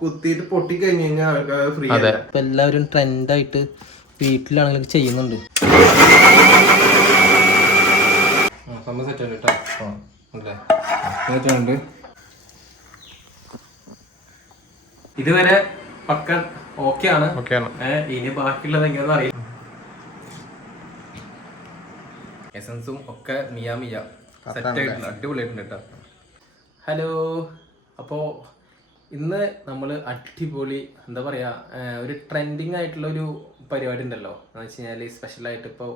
കുത്തിയിട്ട് പൊട്ടി കഴിഞ്ഞ് കഴിഞ്ഞാൽ അവർക്ക് ഫ്രീ അതെ. ഇപ്പൊ എല്ലാവരും ട്രെൻഡായിട്ട് വീട്ടിലാണെങ്കിലും ചെയ്യുന്നുണ്ട്. ഇതുവരെ പക്ക ഓക്കെ ആണ്. ഇനി ബാക്കിയുള്ളത് എങ്ങനെയാണെന്ന് അറിയില്ല. എസൻസും ഒക്കെ മിയ സെറ്റ് ആയിട്ടുണ്ട്, അടിപൊളിയായിട്ടുണ്ട് കേട്ടോ. ഹലോ, അപ്പോൾ ഇന്ന് നമ്മൾ അടിപൊളി എന്താ പറയുക, ഒരു ട്രെൻഡിങ് ആയിട്ടുള്ള ഒരു പരിപാടി ഉണ്ടല്ലോ എന്ന് വെച്ച് കഴിഞ്ഞാൽ സ്പെഷ്യലായിട്ട് ഇപ്പോൾ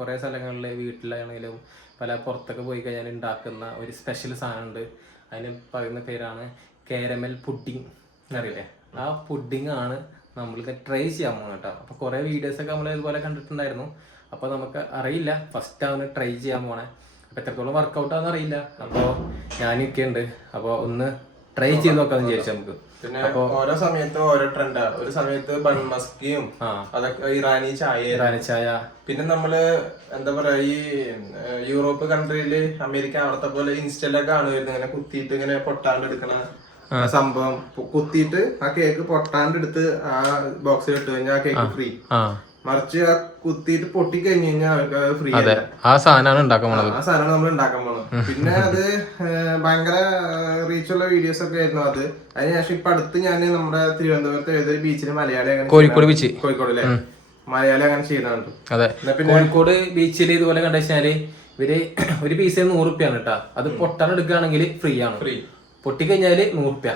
കുറേ സ്ഥലങ്ങളിൽ വീട്ടിലാണെങ്കിലും പല പുറത്തൊക്കെ പോയി കഴിഞ്ഞാൽ ഉണ്ടാക്കുന്ന ഒരു സ്പെഷ്യൽ സാധനമുണ്ട്. അതിന് പറയുന്ന പേരാണ് കാരമൽ പുഡിങ് എന്നറിയില്ലേ. ആ പുഡിങ് ആണ് നമ്മളിത് ട്രൈ ചെയ്യാൻ പോകുന്നത് കേട്ടോ. അപ്പോൾ കുറേ വീഡിയോസൊക്കെ നമ്മൾ ഇതുപോലെ കണ്ടിട്ടുണ്ടായിരുന്നു. അപ്പോൾ നമുക്ക് അറിയില്ല, ഫസ്റ്റ് ആണ് ട്രൈ ചെയ്യാൻ പോണേ. അപ്പോൾ എത്രത്തോളം വർക്കൗട്ട് ആണെന്ന് അറിയില്ല. അപ്പോൾ ഞാനൊക്കെ ഉണ്ട്, അപ്പോൾ ഒന്ന് ട്രൈ ചെയ്ത് നോക്കാന്ന് വിചാരിച്ചു നമുക്ക്. പിന്നെ ഓരോ സമയത്തും ഓരോ ട്രെൻഡാ. ഒരു സമയത്ത് ബൺ മസ്കിയും അതൊക്കെ ഇറാനി ചായ. പിന്നെ നമ്മള് എന്താ പറയാ, ഈ യൂറോപ്പ് കൺട്രിയില് അമേരിക്ക അവിടത്തെ പോലെ ഇൻസ്റ്റലൊക്കെ കാണുമായിരുന്നു, ഇങ്ങനെ കുത്തിയിട്ട് ഇങ്ങനെ പൊട്ടാണ്ട് എടുക്കണ സംഭവം. കുത്തിയിട്ട് ആ കേക്ക് പൊട്ടാണ്ട് എടുത്ത് ആ ബോക്സിൽ ഇട്ട് കഴിഞ്ഞാൽ ആ കേക്ക് ഫ്രീ. മറിച്ച് ആ കുത്തിയിട്ട് പൊട്ടി കഴിഞ്ഞ് കഴിഞ്ഞാൽ അവർക്ക് ഫ്രീ. ആ സാധനമാണ് ഉണ്ടാക്കാൻ നമ്മൾ ഉണ്ടാക്കാൻ പോണത്. പിന്നെ അത് ഭയങ്കര റീച്ചുള്ള വീഡിയോസ് ഒക്കെ ആയിരുന്നു അത്. അതിനുശേഷം ഇപ്പൊ അടുത്ത് ഞാൻ നമ്മുടെ തിരുവനന്തപുരത്ത് ഏതൊരു ബീച്ചില് മലയാളി കോഴിക്കോട് മലയാളി അങ്ങനെ ചെയ്യുന്നുണ്ട്. അതെ, കോഴിക്കോട് ബീച്ചിൽ ഇതുപോലെ കണ്ടു വെച്ചാല് ഇവര് ഒരു പീസ് 100 റുപ്യാണ് കേട്ടാ. അത് പൊട്ടാൻ എടുക്കുകയാണെങ്കിൽ ഫ്രീ ആണ്. പൊട്ടിക്കഴിഞ്ഞാല് 100 റുപ്യ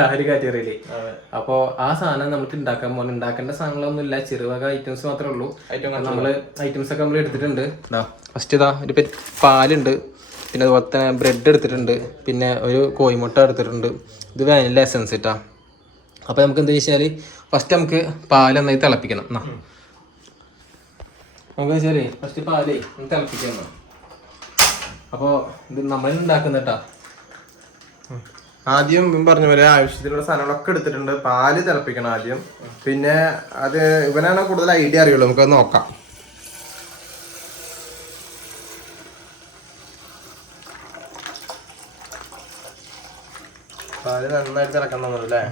ആ ഒരു കാറ്റഗറിയില്. അപ്പൊ ആ സാധനം നമുക്ക് ഉണ്ടാക്കാൻ പോലെ ഉണ്ടാക്കേണ്ട സാധനങ്ങളൊന്നും ഇല്ല, ചെറുവക ഐറ്റംസ് മാത്രമേ ഉള്ളൂ. നമ്മള് ഐറ്റംസ് ഒക്കെ നമ്മൾ എടുത്തിട്ടുണ്ട്. ഫസ്റ്റ് ഇതാ ഒരു പാലുണ്ട്, പിന്നെ അതുപോലെ തന്നെ ബ്രെഡ് എടുത്തിട്ടുണ്ട്, പിന്നെ ഒരു കോഴിമുട്ട എടുത്തിട്ടുണ്ട്. ഇത് വാനില എസൻസ് ഇട്ടാ. അപ്പൊ നമുക്ക് എന്താ വെച്ചാല് ഫസ്റ്റ് നമുക്ക് പാല് നന്നായി തിളപ്പിക്കണം. നമുക്ക് വെച്ചാല് ഫസ്റ്റ് പാല് തിളപ്പിക്കണം. അപ്പൊ ഇത് നമ്മൾ ഉണ്ടാക്കുന്നട്ടാ. ആദ്യം പറഞ്ഞ പോലെ ആവശ്യത്തിനുള്ള സാധനങ്ങളൊക്കെ എടുത്തിട്ടുണ്ട്. പാല് തിളപ്പിക്കണം ആദ്യം. പിന്നെ അത് ഇവനാണ് കൂടുതൽ ഐഡിയ അറിയുള്ളൂ, നമുക്കത് നോക്കാം. പാല് നന്നായിട്ട് തിളക്കണം അല്ലേ?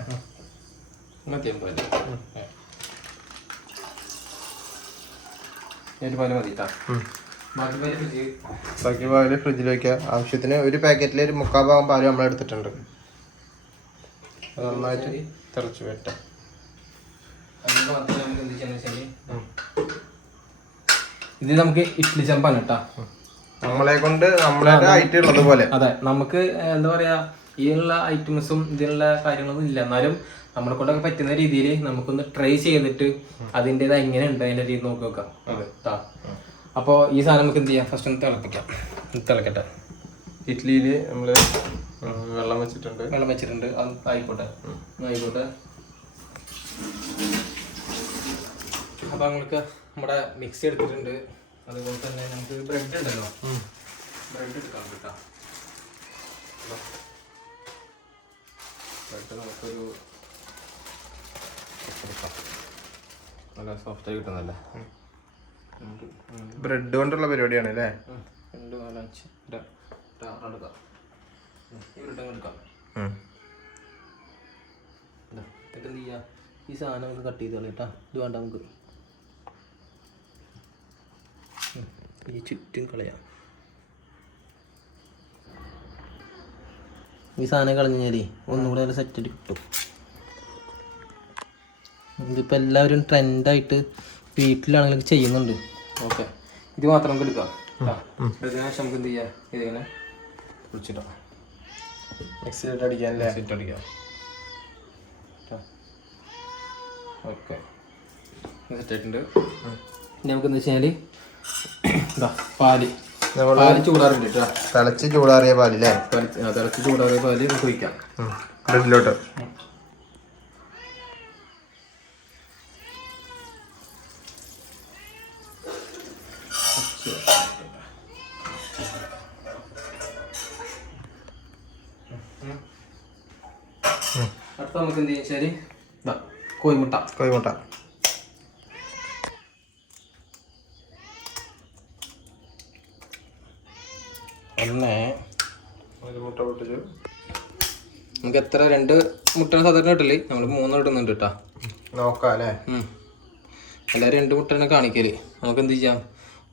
ബാക്കി പാല് ഫ്രിഡ്ജിൽ വെക്കുക. ആവശ്യത്തിന് ഒരു പാക്കറ്റിൽ ഒരു 3/4 ഭാഗം പാല് നമ്മൾ എടുത്തിട്ടുണ്ട്. അത് നന്നായിട്ട് തിളച്ച് വരട്ടെ. ഇത് നമുക്ക് ഇഡ്ഡലി ചെമ്പാണ് കേട്ടാ, നമ്മളെ കൊണ്ട് നമ്മളെ ആയിട്ടുള്ളത് പോലെ. അതെ, നമുക്ക് എന്താ പറയാ, ഇതിനുള്ള ഐറ്റംസും ഇതിനുള്ള കാര്യങ്ങളൊന്നും ഇല്ല, എന്നാലും നമ്മളെ കൊണ്ടൊക്കെ പറ്റുന്ന രീതിയിൽ നമുക്കൊന്ന് ട്രൈ ചെയ്തിട്ട് അതിൻ്റെത് എങ്ങനെ ഉണ്ട് അതിൻ്റെ രീതി നോക്കി നോക്കാം കേട്ടാ. അപ്പോൾ ഈ സാധനം നമുക്ക് എന്ത് ചെയ്യാം, ഫസ്റ്റ് ഒന്ന് തിളപ്പിക്കാം. തിളക്കട്ടെ. ഇഡ്ഡലിയിൽ നമ്മൾ വെള്ളം വെച്ചിട്ടുണ്ട്. ആയിക്കോട്ടെ. അപ്പോൾ നമ്മൾക്ക് നമ്മുടെ മിക്സി എടുത്തിട്ടുണ്ട്. അതുപോലെ തന്നെ നമുക്ക് ബ്രെഡ് ഉണ്ടല്ലോ, ബ്രെഡ് എടുക്കാം കേട്ടോ. ബ്രെഡ് നമുക്കൊരു നല്ല സോഫ്റ്റായി കിട്ടുന്നല്ലേ. ബ്രെഡ് കൊണ്ടുള്ള പരിപാടിയാണ് അല്ലേ? 2, 4, 5 എടുക്കാം. എന്ത് ചെയ്യാ, ഈ സാധനം നമുക്ക് കട്ട് ചെയ്ത് കളയാം കേട്ടോ. ഇത് വേണ്ട, നമുക്ക് ഈ ചുറ്റും കളയാം. ഈ സാധനം കളഞ്ഞു കഴിഞ്ഞാലേ ഒന്നുകൂടെ നല്ല സെറ്റായിട്ട് കിട്ടും. ഇതിപ്പോൾ എല്ലാവരും ട്രെൻഡായിട്ട് വീട്ടിലാണെങ്കിലും ചെയ്യുന്നുണ്ട്. ഓക്കെ, ഇത് മാത്രം നമുക്ക് എടുക്കാം. അതിനുശേഷം നമുക്ക് എന്ത് ചെയ്യാം, ഇതിങ്ങനെ കുടിച്ചിട്ടോ മിക്സിയിലിട്ട് അടിക്കാം. ഓക്കെ, സെറ്റായിട്ടുണ്ട്. ഇനി നമുക്ക് എന്താ വെച്ചാൽ പാല് ചൂടാറുണ്ട് കേട്ടോ. തിളച്ച് ചൂടാറിയ പാലല്ലേ? തിളച്ച് ചൂടാറിയ പാല് നമുക്ക് ഒഴിക്കാം ബ്രെഡിലോട്ട്. അടുത്ത നമുക്ക് എന്ത് വെച്ചാല് കോഴിമുട്ട. ഒരു മുട്ട പൊട്ടിച്ചു. നമുക്ക് എത്ര 2 മുട്ട സാധാരണ ഇട്ടില്ലേ, നമ്മൾ 3 ഇടുന്നുണ്ട് കേട്ടോ. നോക്കാം അല്ലേ. എല്ലാവരും 2 മുട്ടനെ കാണിക്കല്. നമുക്ക് എന്ത് ചെയ്യാം,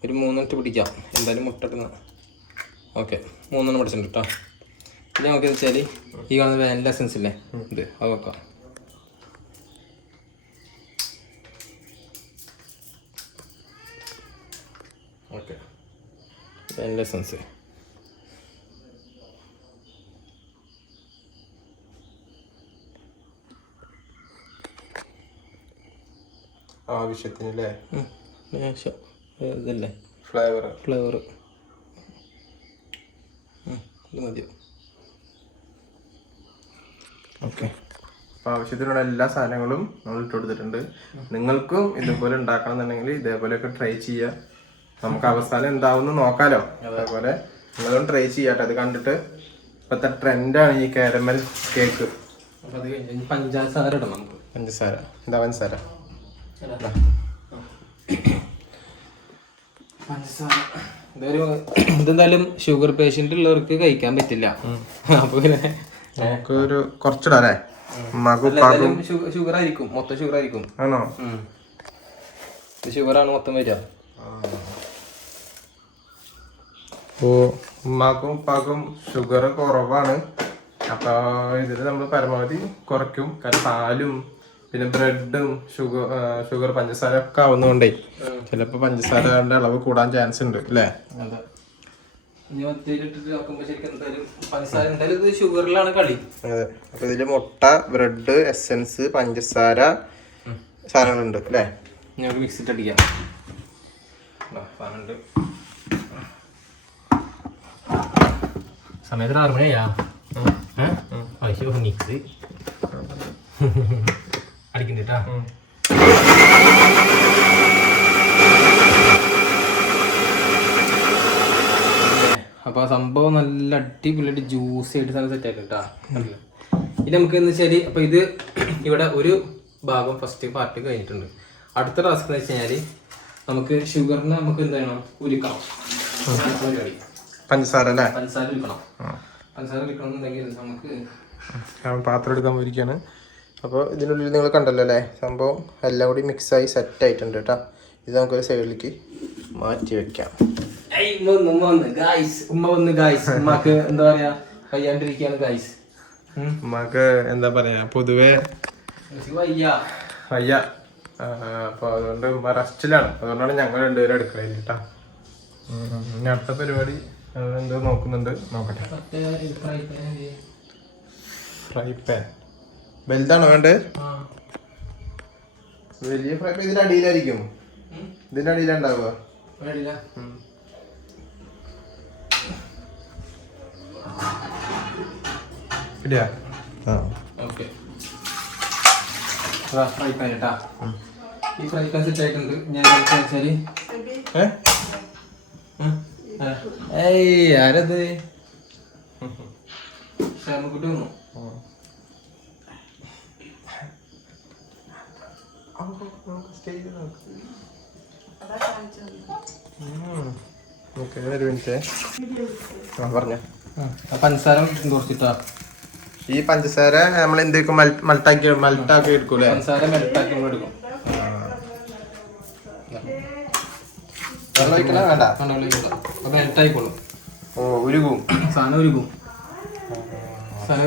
ഒരു 3 ഇട്ട് പിടിക്കാം. എന്തായാലും മുട്ട ഇടുന്ന ഓക്കെ 3 പിടിച്ചിട്ടുണ്ട് കേട്ടോ. പിന്നെ നമുക്ക് വെച്ചാൽ ഈ കാണുന്ന വാനില എസൻസ് ഇല്ലേ, ഇത് അത് വെക്കാം. ഓക്കെ വാനില എസൻസ് ആവശ്യത്തിന് അല്ലേ, ഇതല്ലേ ഫ്ലേവർ ഇത് മതിയോ? ഓക്കെ. അപ്പോൾ ആവശ്യത്തിനുള്ള എല്ലാ സാധനങ്ങളും നമ്മൾ ഇട്ട് കൊടുത്തിട്ടുണ്ട്. നിങ്ങൾക്കും ഇതുപോലെ ഉണ്ടാക്കണം എന്നുണ്ടെങ്കിൽ ഇതേപോലെയൊക്കെ ട്രൈ ചെയ്യുക. നമുക്ക് അവസാനം എന്താവുമെന്ന് നോക്കാലോ. അതേപോലെ നിങ്ങളൊന്ന് ട്രൈ ചെയ്യാട്ടെ. അത് കണ്ടിട്ട് ഇപ്പോഴത്തെ ട്രെൻഡാണ് ഈ കാരമൽ കേക്ക്. അപ്പോൾ അത് കഴിഞ്ഞ് പഞ്ചസാര ഇടണം നമുക്ക്. പഞ്ചസാര എന്താ പഞ്ചസാര ഇതെന്തായാലും ഷുഗർ പേഷ്യന്റ് ഉള്ളവർക്ക് കഴിക്കാൻ പറ്റില്ല. അപ്പൊ പിന്നെ നമുക്ക് ഒരു കുറച്ചിടാല്ലേ. ഷുഗർ ആയിരിക്കും, മൊത്തം ഷുഗർ ആയിരിക്കും. ആണോ? ഷുഗറാണ് മൊത്തം വരിക. അപ്പോൾ ഉമ്മാക്കും ഉപ്പാക്കും ഷുഗർ കുറവാണ്. അപ്പോൾ ഇതിൽ നമ്മൾ പരമാവധി കുറയ്ക്കും. കാരണം പാലും പിന്നെ ബ്രെഡും ഷുഗർ പഞ്ചസാര ഒക്കെ ആവുന്നതുകൊണ്ടേ ചിലപ്പോൾ പഞ്ചസാരയുടെ അളവ് കൂടാൻ ചാൻസ് ഉണ്ട് അല്ലേ? ഷുഗറിലാണ് കളി. അതെ. അപ്പൊ ഇതില് മുട്ട, ബ്രെഡ്, എസൻസ്, പഞ്ചസാര സാധനങ്ങളുണ്ട് അല്ലേ? ഞങ്ങൾക്ക് മിക്സിട്ട് അടിക്കാം. സമയത്ത് 6 മണിയാ. മിക്സ് അടിക്കണ്ടാ. അപ്പൊ സംഭവം നല്ല അടിപൊളിയായിട്ട് ജ്യൂസി ആയിട്ട് സാധനം സെറ്റ് ആക്കി കേട്ടാ. ഇത് നമുക്ക് എന്ന് വെച്ചാല് അപ്പൊ ഇത് ഇവിടെ ഒരു ഭാഗം ഫസ്റ്റ് പാർട്ട് കഴിഞ്ഞിട്ടുണ്ട്. അടുത്ത ടാസ്ക് എന്ന് വെച്ച് കഴിഞ്ഞാല് നമുക്ക് ഷുഗറിനെ നമുക്ക് എന്ത് ചെയ്യണം, ഉരുക്കണം. പഞ്ചസാര അല്ലേ? പഞ്ചസാര ഉരുക്കണം. പഞ്ചസാര ഉരുക്കണം എന്നുണ്ടെങ്കിൽ നമുക്ക് പാത്രം എടുക്കാൻ പോയിരിക്കുകയാണ്. അപ്പോൾ ഇതിനുള്ളിൽ നിങ്ങൾ കണ്ടല്ലോ അല്ലേ, സംഭവം എല്ലാം കൂടി മിക്സായി സെറ്റ് ആയിട്ടുണ്ട് കേട്ടോ. ഇത് നമുക്കൊരു സൈഡിലേക്ക് മാറ്റി വെക്കാം. ഉമ്മക്ക് എന്താ പറയാ, കയ്യാണ്ടിരിക്കാണ് ഗൈസ്. ഉമ്മക്ക് എന്താ പറയാ പൊതുവെ വയ്യ. അപ്പോൾ അതുകൊണ്ട് ഉമ്മ റെസ്റ്റിലാണ്. അതുകൊണ്ടാണ് ഞങ്ങൾ 2 പേരും അടുക്കളയിൽ കേട്ടോ. ഇനി അടുത്ത പരിപാടി എന്തോ നോക്കുന്നുണ്ട്, നോക്കട്ടെ. ഫ്രൈ പാൻ വലുതാണോ വേണ്ടത്? വലിയ ഫ്രൈ പാൻ ഇതിന്റെ അടിയിലായിരിക്കും. ഇതിന്റെ അടിയിലുണ്ടാവുക. ഫ്രൈ പാൻ കേട്ടാ. ഈ ഫ്രൈ പാൻ സെറ്റ് ആയിട്ടുണ്ട്. ഞാൻ വെച്ചാല് ആരത് ഷാമക്കുട്ടി വന്നു. പറഞ്ഞോ. പഞ്ചസാര കുറച്ചിട്ടാ. ഈ പഞ്ചസാര നമ്മൾ എന്തൊക്കെ മൾട്ടാക്കി എടുക്കൂലേ? പഞ്ചസാര മെൽട്ടാക്കി എടുക്കും. വെള്ളം ഒഴിക്കണ വേണ്ട, മെൽട്ടായിക്കോളും. ഓ ഉരുകും സാധനം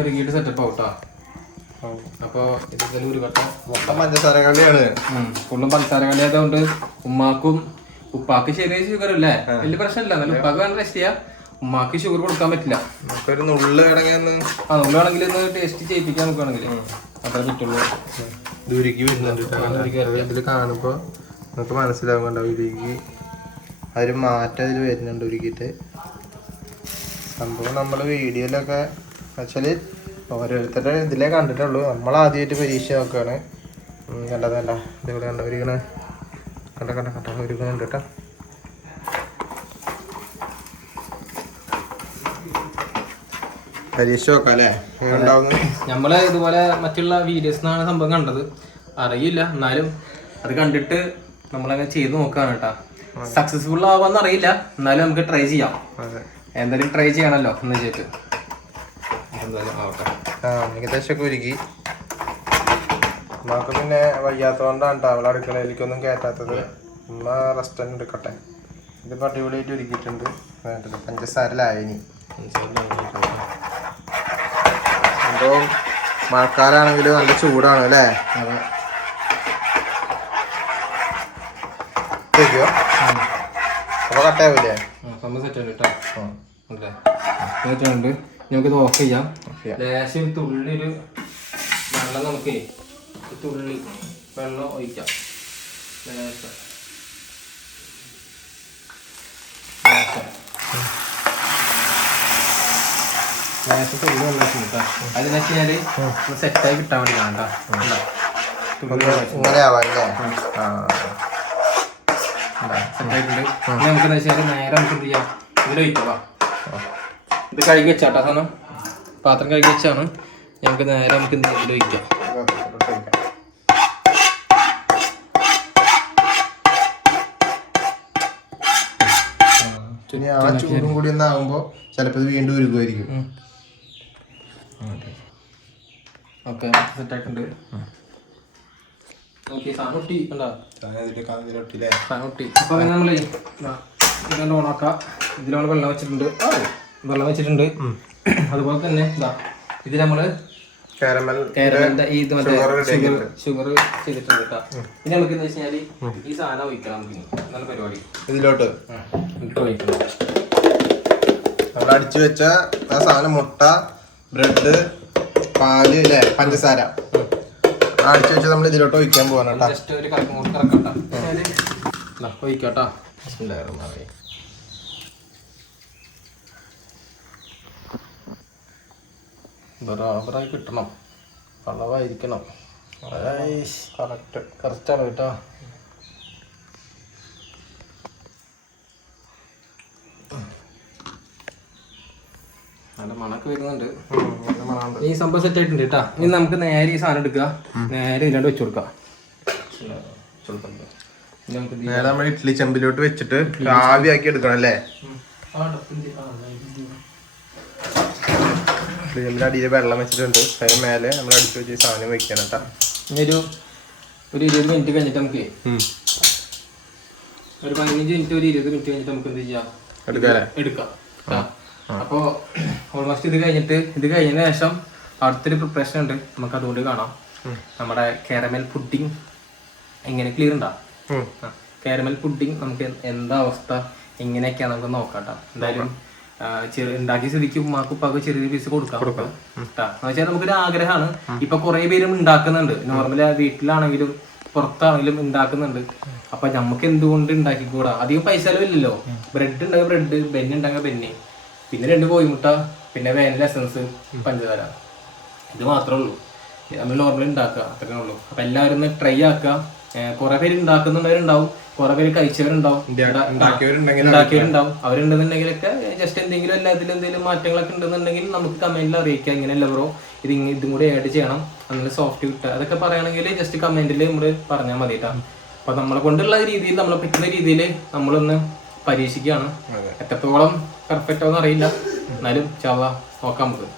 ഉരുകിയിട്ട് സെറ്റപ്പ് ആവട്ടാ. അപ്പൊ ഇതൊക്കെ ഉരുകട്ടെ. മൊത്തം പഞ്ചസാര കളിയാണ്. ഫുള്ളും പഞ്ചസാര കളിയായതുകൊണ്ട് ഉപ്പാക്ക് ശരിയായ ഷുഗർ അല്ലേ, വലിയ പ്രശ്നമില്ല. എന്നാലും ഉപ്പാക്ക് വേണ്ട റെസ്റ്റ് ചെയ്യാം. ഉമ്മാക്ക് ഷുഗർ കൊടുക്കാൻ പറ്റില്ല. നമുക്കൊരു നുള്ള് നുള്ളാണെങ്കിൽ ഒന്ന് ടേസ്റ്റ് ചെയ്യിപ്പിക്കാൻ നോക്കുകയാണെങ്കിൽ അത്രേ പറ്റുള്ളൂ. ഇത് ഉരുക്കി വരുന്നുണ്ട്. ഇതിൽ കാണുമ്പോൾ നമുക്ക് മനസ്സിലാവുന്നുണ്ട് ഉരുക്കി അതിൽ മാറ്റം ഇതിൽ വരുന്നുണ്ട് ഉരുക്കിയിട്ട്. സംഭവം നമ്മൾ വീഡിയോയിലൊക്കെ വെച്ചാല് ഓരോരുത്തരുടെ ഇതിലേ കണ്ടിട്ടുള്ളൂ. നമ്മൾ ആദ്യമായിട്ട് പരീക്ഷ നോക്കുകയാണ്. കണ്ടതല്ല ഇതിവിടെ കണ്ട ഉരുക്കണ കണ്ട ഉരുക്കുന്നുണ്ട് കേട്ടോ. പരീക്ഷ നോക്കാം അല്ലേ? നമ്മള് ഇതുപോലെ മറ്റുള്ള വീഡിയോസിനാണ് സംഭവം കണ്ടത്, അറിയില്ല. എന്നാലും അത് കണ്ടിട്ട് നമ്മളങ്ങനെ ചെയ്ത് നോക്കാണ് കേട്ടാ. സക്സസ്ഫുൾ ആവാന്ന് അറിയില്ല, എന്നാലും നമുക്ക് ട്രൈ ചെയ്യാം. എന്തായാലും ട്രൈ ചെയ്യണല്ലോ എന്ന് വെച്ചിട്ട് എന്തായാലും ആവട്ടെ. ഏകദേശമൊക്കെ ഒരുക്കി. ഉമ്മക്ക് പിന്നെ വയ്യാത്തതുകൊണ്ടാണ് കേട്ടോ അവളെ അടുക്കളയിലേക്കൊന്നും കയറ്റാത്തത്. ഉമ്മ റെസ്റ്റ് തന്നെ എടുക്കട്ടെ. ഇതിപ്പോൾ അടിപൊളിയായിട്ട് ഒരുക്കിയിട്ടുണ്ട്. പഞ്ചസാര ലായനി അപ്പോൾ മഴക്കാലാണെങ്കിൽ നല്ല ചൂടാണ് അല്ലേ? അപ്പോൾ കട്ടാവില്ലേ? നമുക്കിത് ഓഫ് ചെയ്യാം. ലേശം തുള്ളി ഒരു വെള്ളം നമുക്ക് തുള്ളി വെള്ളം ഒഴിക്കാം. ലേശം തുള്ളി വെള്ളം കിട്ടാം. അതെന്ന് വെച്ച് കഴിഞ്ഞാൽ സെറ്റായി കിട്ടാൻ വേണ്ടി വേണ്ട ഇങ്ങനെ ആവാല്ലേ? സെറ്റായിട്ടുണ്ട്. നമുക്കെന്ന് വെച്ചാൽ നേരെ നമുക്ക് എന്ത് ചെയ്യാം, ഇതിൽ ഒഴിക്കാം. ഇത് കഴുകി വെച്ചാട്ടോ സാധനം, പാത്രം കഴുകി വെച്ചാണ്. നമുക്ക് നേരെ നമുക്ക് ഇതിൽ ഒഴിക്കാം. ചൂടും കൂടി ഒന്നാകുമ്പോ ചിലപ്പോ ഇത് വീണ്ടും ഉരുകുമായിരിക്കും. ഓക്കെ, സെറ്റായിട്ടുണ്ട്. സാധനം ഒട്ടി കണ്ടോ? സാധനം ഒട്ടി. അപ്പൊ അങ്ങനെ നമ്മള് ഇതെല്ലാം ഓണാക്കാം. ഇതിലാണ് വെള്ളം വെച്ചിട്ടുണ്ട്. അതുപോലെ തന്നെ ഇതിൽ നമ്മള് കാരമലിന്റെ ഇത് മറ്റേ ഷുഗർ ചെയ്തിട്ടുണ്ട് കേട്ടോ. ഇനി നമുക്ക് എന്താ വെച്ച് കഴിഞ്ഞാല് ഈ സാധനം ഒഴിക്കണം. നല്ല പരിപാടി. ഇതിലോട്ട് ഒഴിക്കണം. നമ്മൾ അടിച്ചു വെച്ച ആ സാധനം, മുട്ട, ബ്രെഡ്, പാല് അല്ലേ, പഞ്ചസാര അടിച്ചു വെച്ചാൽ നമ്മൾ ഇതിലോട്ട് ഒഴിക്കാൻ പോകാൻ ജസ്റ്റ് ഒരു കറക്കട്ടോ. ഒഴിക്കാട്ടോ. ബറാബറായി കിട്ടണം, അളവായിരിക്കണം. കറക്റ്റാണ് കേട്ടോ. നല്ല മണക്ക് വരുന്നുണ്ട്. ഈ സംഭവം സെറ്റ് ആയിട്ടുണ്ട് കേട്ടോ. ഇനി നമുക്ക് നേരെ ഈ സാധനം എടുക്കുക, നേരെ ഇതിലോട്ട് വെച്ച് കൊടുക്കാം. നേരെ നമ്മൾ ഇഡ്ഡലി ചെമ്പിലോട്ട് വെച്ചിട്ട് ആവിയാക്കി എടുക്കണം അല്ലേ? ചെമ്പിന്റെ അടിയിൽ വെള്ളം വെച്ചിട്ടുണ്ട്. അതിന് മേലെ നമ്മൾ അടിച്ചു വെച്ച് സാധനം വെക്കണം കേട്ടോ. ഇനി ഒരു 20 മിനിറ്റ് കഴിഞ്ഞിട്ട് നമുക്ക് ഒരു 15 മിനിറ്റ് ഒരു 20 മിനിറ്റ് കഴിഞ്ഞിട്ട് നമുക്ക് എന്ത് ചെയ്യാം, എടുക്കാം. അപ്പോൾ ഓൾമോസ്റ്റ് ഇത് കഴിഞ്ഞതിന് ശേഷം അടുത്തൊരു പ്രിപ്പറേഷൻ ഉണ്ട്, നമുക്ക് അതുകൊണ്ട് കാണാം. നമ്മുടെ കാരമൽ പുഡിങ് എങ്ങനെ ക്ലിയർ ഉണ്ടാവും. കാരമൽ പുഡിങ് നമുക്ക് എന്താ അവസ്ഥ എങ്ങനെയൊക്കെയാണ് നമുക്ക് നോക്കാം കേട്ടോ. എന്തായാലും ഉണ്ടാക്കിയ സ്ഥിതിക്ക് ഉമ്മാക്ക് ഉപ്പാക്ക് ചെറിയ പീസ് കൊടുക്കാം കേട്ടോ. എന്ന് വെച്ചാൽ നമുക്കൊരു ആഗ്രഹമാണ്. ഇപ്പൊ കുറെ പേരും ഉണ്ടാക്കുന്നുണ്ട്, നോർമലി വീട്ടിലാണെങ്കിലും പുറത്താണെങ്കിലും ഉണ്ടാക്കുന്നുണ്ട്. അപ്പൊ നമുക്ക് എന്തുകൊണ്ട് ഉണ്ടാക്കിക്കൂടാ? അധികം പൈസ ചെലവില്ലല്ലോ. ബ്രെഡ് ഉണ്ടെങ്കിൽ ബ്രെഡ്, ബെന്ന് ഉണ്ടെങ്കിൽ ബെന്ന്, പിന്നെ 2 കോഴിമുട്ട, പിന്നെ വാനില എസൻസ്, പഞ്ചസാര. ഇത് മാത്രമേ ഉള്ളൂ. നമ്മൾ നോർമലി ഉണ്ടാക്കുക, അത്രേ ഉള്ളൂ. അപ്പൊ എല്ലാവരും ഒന്ന് ട്രൈ ആക്കുക. കുറെ പേര് ഉണ്ടാക്കുന്നുണ്ടവരുണ്ടാവും, കുറെ പേര് കഴിച്ചവരുണ്ടാവും, ഉണ്ടാക്കിയവരുണ്ടാവും. അവരുണ്ടെന്നുണ്ടെങ്കിലൊക്കെ ജസ്റ്റ് എന്തെങ്കിലും എല്ലാത്തിലും എന്തെങ്കിലും മാറ്റങ്ങളൊക്കെ ഉണ്ടെന്നുണ്ടെങ്കിൽ നമുക്ക് കമന്റിൽ അറിയിക്കാം. ഇങ്ങനെയല്ല ബ്രോ, ഇതും കൂടി ആഡ് ചെയ്യണം, അങ്ങനെ സോഫ്റ്റ് കിട്ടുക, അതൊക്കെ പറയുകയാണെങ്കിൽ ജസ്റ്റ് കമന്റിൽ നമ്മൾ പറഞ്ഞാൽ മതി കേട്ടോ. അപ്പൊ നമ്മളെ കൊണ്ടുള്ള രീതിയിൽ, നമ്മളെ പറ്റുന്ന രീതിയിൽ നമ്മളൊന്ന് പരീക്ഷിക്കുകയാണ്. എത്രത്തോളം പെർഫെക്റ്റ് ആണെന്ന് അറിയില്ല, എന്നാലും നോക്കാം നമുക്ക്.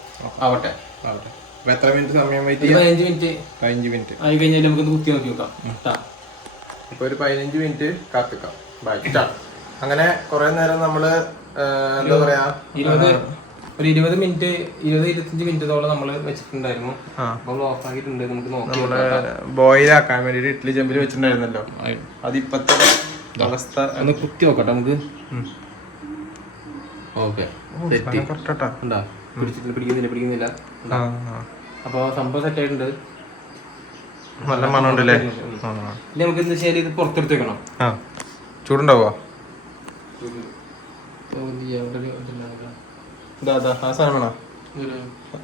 ആവട്ടെ. 15 മിനിറ്റ് ആയി കഴിഞ്ഞാൽ നമുക്ക് കുത്തി നോക്കി നോക്കാം. ഇപ്പൊ ഒരു 15 മിനിറ്റ് കാത്തിക്കാം. അങ്ങനെ കുറെ നേരം നമ്മള് എന്താ പറയാ, 20 മിനിറ്റ് 20-25 മിനിറ്റോളം നമ്മള് വെച്ചിട്ടുണ്ടായിരുന്നു. നമ്മൾ ഓഫ് ആക്കിയിട്ടുണ്ട്. നമുക്ക് നോക്കാം. ബോയിൽ ആക്കാൻ വേണ്ടിട്ട് ഇഡ്ഡലി ചെമ്പിൽ വെച്ചിട്ടുണ്ടായിരുന്നല്ലോ, അത് ഇപ്പത്തെ അവസ്ഥ ഒന്ന് കുത്തി നോക്കട്ടെ നമുക്ക്. ഓക്കെ, പിടിക്കുന്നില്ല. അപ്പൊ സംഭവം സെറ്റ് ആയിട്ടുണ്ട്. നല്ല മണമുണ്ടല്ലേ? ഇനി നമുക്ക് എന്താ വെച്ചാൽ ഇത് പുറത്തെടുത്ത് വെക്കണം. ചൂടുണ്ടാവോ?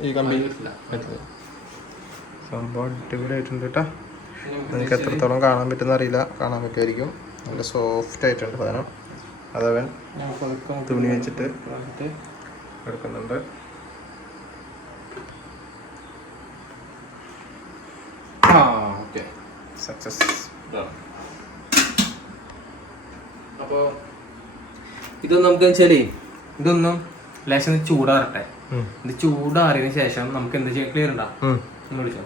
ഈ കമ്പി സംഭവം അടിപൊളിയായിട്ടുണ്ട് കേട്ടോ. നിങ്ങൾക്ക് എത്രത്തോളം കാണാൻ പറ്റുന്ന അറിയില്ല, കാണാൻ പറ്റുമായിരിക്കും. നല്ല സോഫ്റ്റ് ആയിട്ടുണ്ട് സാധനം. അതവൻ തുണി വെച്ചിട്ട് എടുക്കുന്നുണ്ട്. സക്സസ്. അപ്പോൾ ഇതൊന്നും നമുക്ക് വെച്ചാലേ ഇതൊന്നും ലേശം ചൂടാറട്ടെ. ഇത് ചൂടാറിയതിനു ശേഷം നമുക്ക് എന്ത് ചെയ്യാം? ക്ലിയർ ഉണ്ടാ വിളിച്ചോ.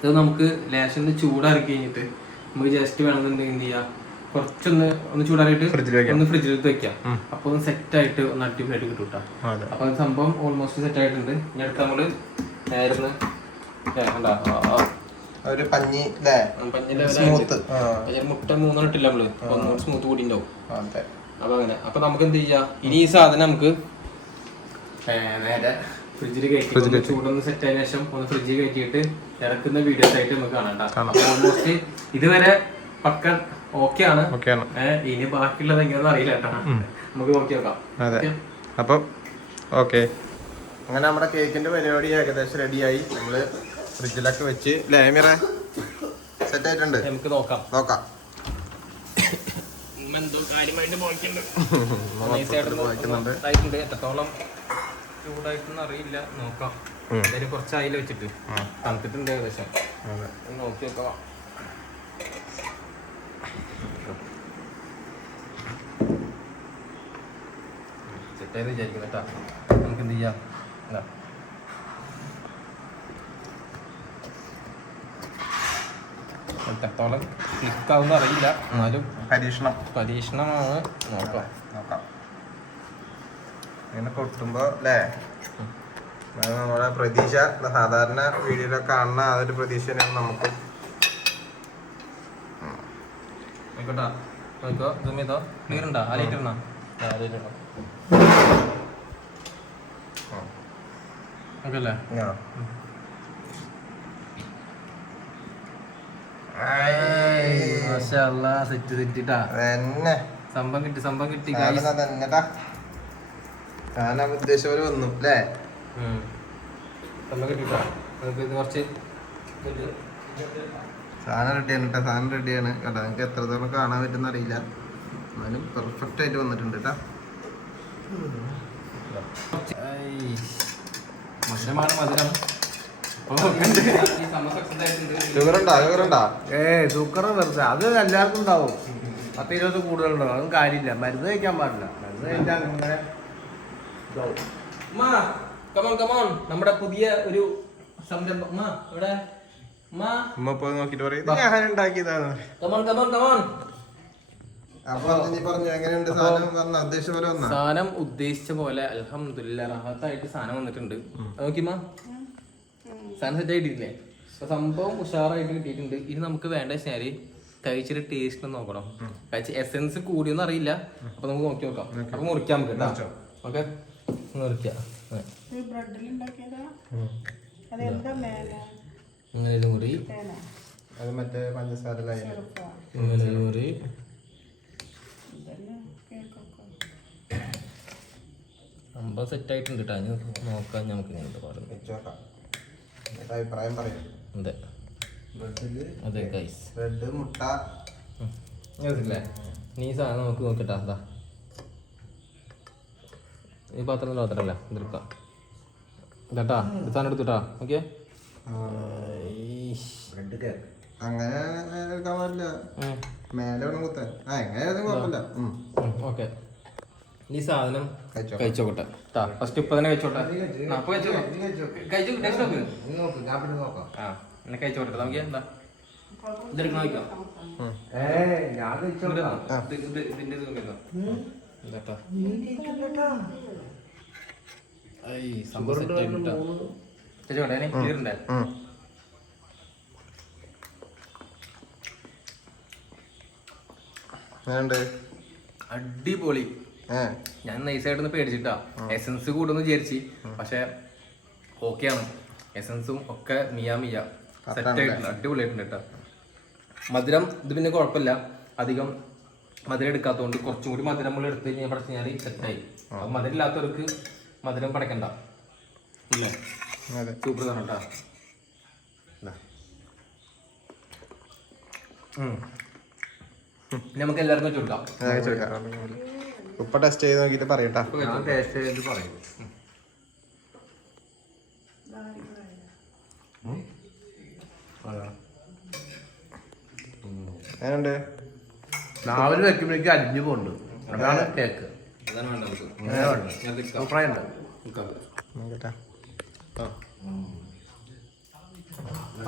ഇത് നമുക്ക് ലേശം ചൂടാറി കഴിഞ്ഞിട്ട് നമുക്ക് ജസ്റ്റ് വേണമെന്നുണ്ടെങ്കിൽ എന്ത് ചെയ്യാം, കുറച്ചൊന്ന് ചൂടാറിയിട്ട് ഒന്ന് ഫ്രിഡ്ജിലെടുത്ത് വെക്കാം. അപ്പൊ ഒന്ന് സെറ്റ് ആയിട്ട് ഒന്ന് അടിപൊളിയായിട്ട് കിട്ടും കേട്ടോ. അപ്പൊ സംഭവം ഓൾമോസ്റ്റ് സെറ്റ് ആയിട്ടുണ്ട്. ഇനി അടുത്ത് നമ്മള് നേരുന്ന് മുട്ട 3 ഇട്ടില്ല നമ്മള്, ഒന്നുകൂടി സ്മൂത്ത് കൂടി ഉണ്ടാവും. അപ്പൊ അങ്ങനെ അപ്പൊ നമുക്ക് എന്ത് ചെയ്യാം, ഇനി ഈ സാധനം നമുക്ക് നേരെ ഫ്രിഡ്ജിൽ കയറ്റി ചൂടൊന്ന് സെറ്റ് ആയതിനു ശേഷം ഒന്ന് ഫ്രിഡ്ജിൽ കയറ്റിയിട്ട് ഇറക്കുന്ന വീഡിയോസ് ആയിട്ട് നമുക്ക് കാണാം. ഓൾമോസ്റ്റ് ഇതുവരെ പക്ക ഓക്കെ ആണ്. ഇനി ബാക്കിയുള്ളത് എങ്ങനെയാണെന്ന് അറിയില്ല കേട്ടോ, നമുക്ക് നോക്കി നോക്കാം. അപ്പൊ ഓക്കെ, അങ്ങനെ നമ്മുടെ കേക്കിന്റെ പരിപാടി ഏകദേശം റെഡിയായി. നമ്മള് ഫ്രിഡ്ജിലൊക്കെ വെച്ച് ലേമിറ സെറ്റ് ആയിട്ടുണ്ട്. നമുക്ക് നോക്കാം. എത്രത്തോളം ചൂടായിട്ടൊന്നും അറിയില്ല, നോക്കാം. എന്തായാലും കുറച്ച് അയില വെച്ചിട്ട് തണുത്തിട്ടുണ്ട് ഏകദേശം, നോക്കി നോക്കാം. സെറ്റായെന്ന് വിചാരിക്കുന്നു കേട്ടോ. നമുക്ക് എന്ത് ചെയ്യാം, എത്രത്തോളം ക്ലിക്കാവുന്ന അറിയില്ല, എന്നാലും പരീക്ഷണമാണ്. നോക്കാം. ഇങ്ങനെ കൊട്ടുമ്പോ അല്ലേ നമ്മുടെ പ്രതീക്ഷ സാധാരണ വീഡിയോയിലൊക്കെ കാണുന്ന ആ ഒരു പ്രതീക്ഷ തന്നെയാണ് നമുക്ക്. ആയിക്കോട്ടാ, നോക്കോ, സൂം ചെയ്തോ. ക്ലിയർ ഉണ്ടോ? ആലയിട്ട് ഇടണോ? ഓക്കെ അല്ലേ? സംഭവം കിട്ടി. ഞാൻ ഉദ്ദേശിച്ച പോലെ വന്നു അല്ലേ? സംഭവം കിട്ടിട്ടാ. കുറച്ച് സാധനം റെഡിയാണ് കേട്ടോ, സാധനം റെഡിയാണ് കേട്ടോ. നിങ്ങൾക്ക് എത്രത്തോളം കാണാൻ പറ്റുന്ന അറിയില്ല, എന്നാലും പെർഫെക്റ്റ് ആയിട്ട് വന്നിട്ടുണ്ട് കേട്ടോ. മധുരം സൂക്കർ വെറുതെ അത് എല്ലാവർക്കും ഉണ്ടാവും. 10-20 കൂടുതലുണ്ടാവും, അതും കാര്യമില്ല. മരുന്ന് കഴിക്കാൻ പാടില്ല. മരുന്ന് കഴിച്ചാൽ അങ്ങനെ നമ്മുടെ പുതിയ ഒരു സംരംഭം ഇവിടെ നോക്കിട്ട് പറയും ഞാൻ ഉണ്ടാക്കിയതാണ്. സാധനം ഉദ്ദേശിച്ച പോലെ അൽഹംദുലില്ലാ റാഹത്തായിട്ട് സാധനം വന്നിട്ടുണ്ട്. നോക്കിമാ, സാധനം സെറ്റ് ആയിട്ടില്ലേ? അപ്പൊ സംഭവം ഉഷാറായിട്ട് കിട്ടിയിട്ടുണ്ട്. ഇനി നമുക്ക് വേണ്ട വെച്ചാല് കഴിച്ചിട്ട് ടേസ്റ്റ് നോക്കണം. കഴിച്ച് എസെൻസ് കൂടിയൊന്നും അറിയില്ല. അപ്പൊ നമുക്ക് നോക്കി നോക്കാം. അപ്പൊ മുറിക്കാം നമുക്ക് കേട്ടോ. ഓക്കെ, മുറിക്കാം. അങ്ങനെ ഒരു മുറി, അത് മറ്റേ പഞ്ചസാര അങ്ങനെ ഒരു മുറി. സംഭവം സെറ്റ് ആയിട്ടുണ്ട് കേട്ടോ. നോക്കാം നമുക്ക് ഇങ്ങനത്തെ പാടും. അഭിപ്രായം പറയും. അതെ ഗൈസ്, ബ്രെഡ് മുട്ട ഇല്ലേ? നീ സാധനം നമുക്ക് നോക്കിട്ടാ. അതാ ഈ പാത്രം പാത്രമല്ല, ഇതെടുക്കാം ഇതാട്ടാ. ഇത് സാധനം എടുത്തുട്ടാ. ഓക്കെ, അങ്ങനെ എടുക്കാൻ പാടില്ല, മേലെ വേണം കുത്താൻ. എങ്ങനെയായാലും കുഴപ്പമില്ല. ഓക്കെ, ഈ സാധനം കഴിച്ചോട്ടെ. ഫസ്റ്റ് ഇപ്പൊ തന്നെ കഴിച്ചോട്ടെ. എന്നെ കഴിച്ചോട്ടെ. നമുക്ക് എന്താ ഇതെടുക്കണം നോക്കാം. ഇതിന്റെ സംഭവം സെറ്റ് ആയിട്ടാ. കഴിച്ചോട്ടെ, ക്ലിയർ ഉണ്ടായി. അടിപൊളി. ഞാൻ നൈസായിട്ടൊന്ന് പേടിച്ചിട്ടാ, എസൻസ് കൂടുന്നു വിചാരിച്ച്. പക്ഷെ ഓക്കെയാണ്, എസൻസും ഒക്കെ മിയ സെറ്റ് ആയിട്ടുണ്ട്, അടിപൊളിയായിട്ടുണ്ട് കേട്ടോ. മധുരം ഇത് പിന്നെ കുഴപ്പമില്ല, അധികം മധുരം എടുക്കാത്തതുകൊണ്ട് കുറച്ചും കൂടി മധുരം നമ്മൾ എടുത്ത് കഴിഞ്ഞാൽ പഠിച്ചു കഴിഞ്ഞാൽ സെറ്റായി. അപ്പം മധുരം ഇല്ലാത്തവർക്ക് മധുരം പടക്കണ്ട ഇല്ലേ? സൂപ്പർ തന്നെ കേട്ടോ. നമുക്ക് എല്ലാവർക്കും വെച്ചുകൊടുക്കാം. ഉപ്പ ടെസ്റ്റ് ചെയ്ത് നോക്കിയിട്ട് പറയട്ടാ. ടേസ്റ്റ് ചെയ്ത് പറയും. എങ്ങനെയുണ്ട്? നാവിൽ വെക്കുമ്പോഴേക്കും അരിഞ്ഞു പോകുന്നുണ്ട്. അതാണ് കേക്ക്. അതാണ് വേണ്ടത്. അഭിപ്രായം ഉണ്ട്. നോക്കട്ടെ.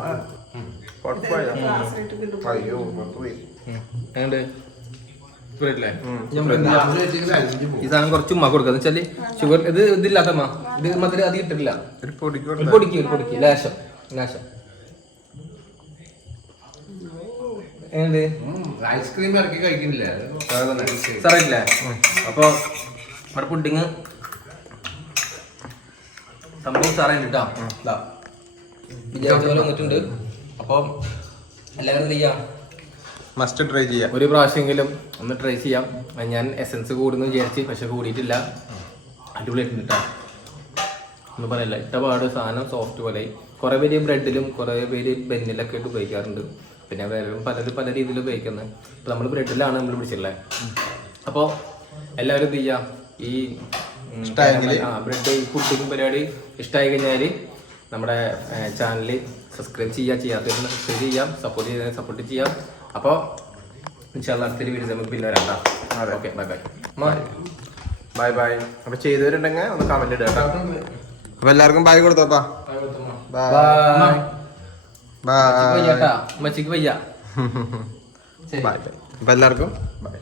ആ കുഴപ്പമില്ല. അയ്യോ പോയി. എങ്ങനെയുണ്ട്? ഇല്ലേ ഈ സാധനം കുറച്ച് ഉമ്മ കൊടുക്കുക എന്ന് വെച്ചാല് ഷുഗർ ഇത് ഇതില്ലാത്തമ്മ ഇത് മധുരം അധികം ഇട്ടിട്ടില്ല. ഒരു പൊടിക്ക് ഒരു പൊടിക്ക് ലേശം എങ്ങനെയുണ്ട്? ഐസ്ക്രീം ഇറക്കി കഴിക്കുന്നില്ല സാറില്ലേ? അപ്പൊ നമ്മുടെ പുഡിങ് സംഭവം സാറായിട്ട് കേട്ടോ. വിചാരിച്ച പോലെ വന്നിട്ടുണ്ട്. അപ്പം എല്ലാവരും എന്ത് ചെയ്യാം, മസ്റ്റ് ട്രൈ ചെയ്യാം. ഒരു പ്രാവശ്യമെങ്കിലും ഒന്ന് ട്രൈ ചെയ്യാം. ഞാൻ എസൻസ് കൂടുന്നു വിചാരിച്ച്, പക്ഷെ കൂടിയിട്ടില്ല. അടിപൊളിയായിട്ടുണ്ട് കേട്ടോ. ഒന്നും പറയില്ല, ഇട്ടപാട് സാധനം സോഫ്റ്റ് പോലെ. കുറേ പേര് ബ്രെഡിലും കുറേ പേര് ബെന്നിലൊക്കെ ഇട്ട് ഉപയോഗിക്കാറുണ്ട്. പിന്നെ വേറെ പലരും പല രീതിയിൽ ഉപയോഗിക്കുന്നത്. ഇപ്പം നമ്മൾ ബ്രെഡിലാണ് നമ്മൾ പിടിച്ചിട്ടുള്ളത്. അപ്പോൾ എല്ലാവരും എന്ത് ചെയ്യാം, ഈ ബ്രെഡ് ഈ പുഡിങ് പരിപാടി ഇഷ്ടമായി കഴിഞ്ഞാൽ നമ്മുടെ ചാനൽ സബ്സ്ക്രൈബ് ചെയ്യാത്തവരും സബ്സ്ക്രൈബ് ചെയ്യാം, സപ്പോർട്ട് ചെയ്യാം. അപ്പോൾ ഇൻഷാല്ലാ അടുത്തൊരു വീഡിയോ നമുക്ക് പിന്നെ വരാം. Okay, bye bye. അപ്പൊ ചെയ്തവരുണ്ടെങ്കിൽ ഒന്ന് കമന്റ് ഇടാം. അപ്പൊ എല്ലാവർക്കും ബൈ കൊടുത്തോപ്പാ. മച്ചിക്ക് വയ്യ. ബൈ. അപ്പൊ എല്ലാവർക്കും ബൈ.